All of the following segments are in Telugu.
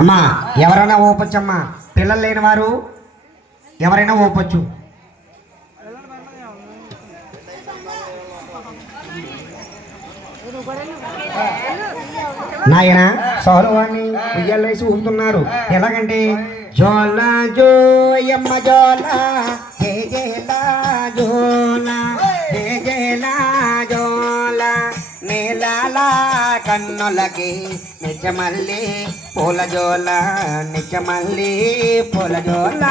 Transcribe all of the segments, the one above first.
అమ్మా ఎవరైనా ఓపొచ్చమ్మా, పిల్లలు లేని వారు ఎవరైనా ఓపొచ్చు. నాయన సౌరవాన్ని ఉయ్యాలు వేసి ఊపుతున్నారు. ఎలాగంటే జోల జోయమ్మ జోల జే జేలా జోల జే జేలా జోల నీలాల కన్నులకి నిజమల్లి పూల జోల నిజమల్లి పూల జోల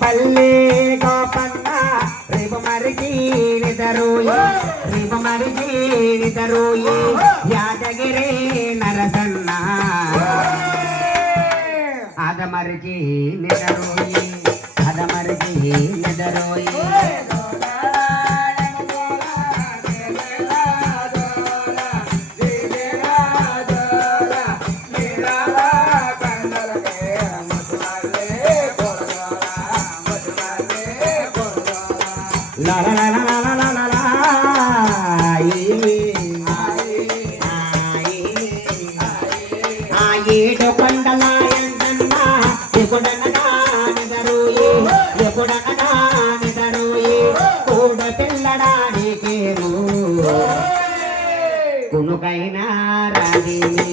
పల్లె గోపన్న రేపు మరిగి నిదరోయి యాదగిరి నరసన్న అదమరిగి నిదరోయి ఏడు కొండల ఎప్పుడనగా నిదరోయి కూడ పిల్లడానికి కునుకైనా రాదేమి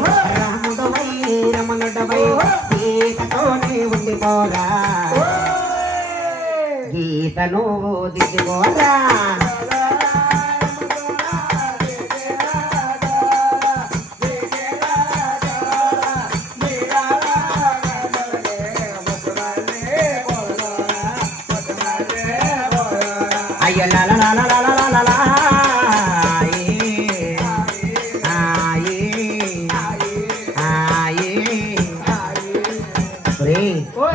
రఘువందవై రమణుడవై సీతతోనే ఉండిపోరా గీతను దిగిపోరా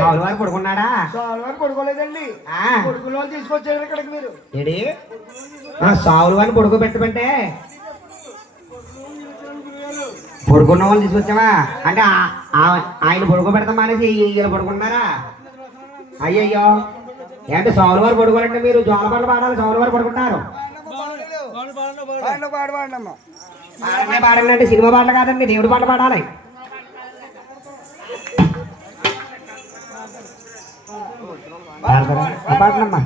వారు పడుకున్నాడా? పడుకోలేదండి. పడుకున్న వాళ్ళు తీసుకొచ్చారు ఇక్కడికి మీరు. ఏడి సావులు వారిని పడుకోబెట్టమంటే పడుకున్న వాళ్ళు తీసుకొచ్చావా? అంటే ఆయన పడుకోబెడతాం అనేసి వీళ్ళు పడుకున్నారా? అయ్యయ్యో ఏంటి సావులు వారు పడుకోవాలంటే మీరు జోల పాటలు పాడాలి. సావులు వారు పడుకుంటారు. పాడాలంటే సినిమా పాటలు కాదండి, దేవుడి పాటలు పాడాలి. పాటనమ్మా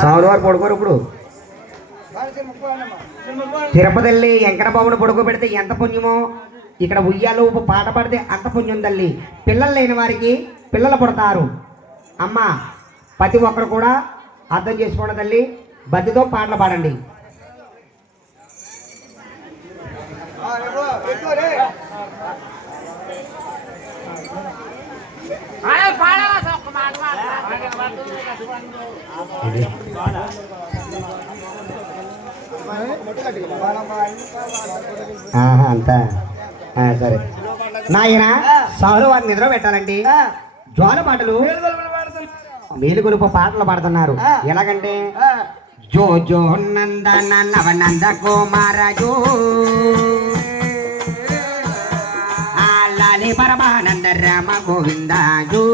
సావులు వారు పడుకోరు. ఇప్పుడు తిరుపతి వెళ్ళి వెంకట బాబుని పడుకోబెడితే ఎంత పుణ్యమో, ఇక్కడ ఉయ్యాలు పాట పడితే అంత పుణ్యం తల్లి. పిల్లలు లేని వారికి పిల్లలు పుడతారు. అమ్మ ప్రతి ఒక్కరు కూడా అర్థం చేసుకోండి తల్లి. బతితో పాటలు పాడండి. అంతా సరే నాయన సారు వారిని నిద్ర పెట్టాలండి. జోల పాటలు మేలుగొలుపు పాటలు పాడుతున్నారు. ఎలాగంటే జో జో నందన నవనంద కుమారజో లాలి పరమానంద రామ గోవింద జో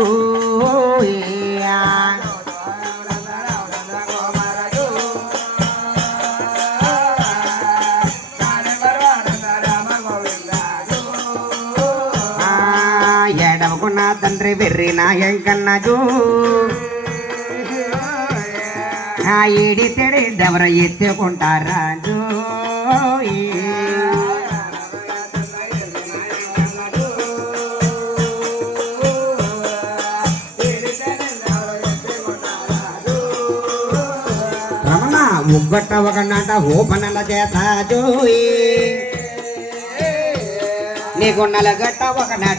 ఎడవకున్న తండ్రి వెర్రి నాయంకన్న జో ఏడి తెడి దెవర ఎత్తుకుంటారా జో ముగ్గొట్ట ఒక నాట ఓపనల చేత జోయి నీకు నలగట్ట ఒక నాట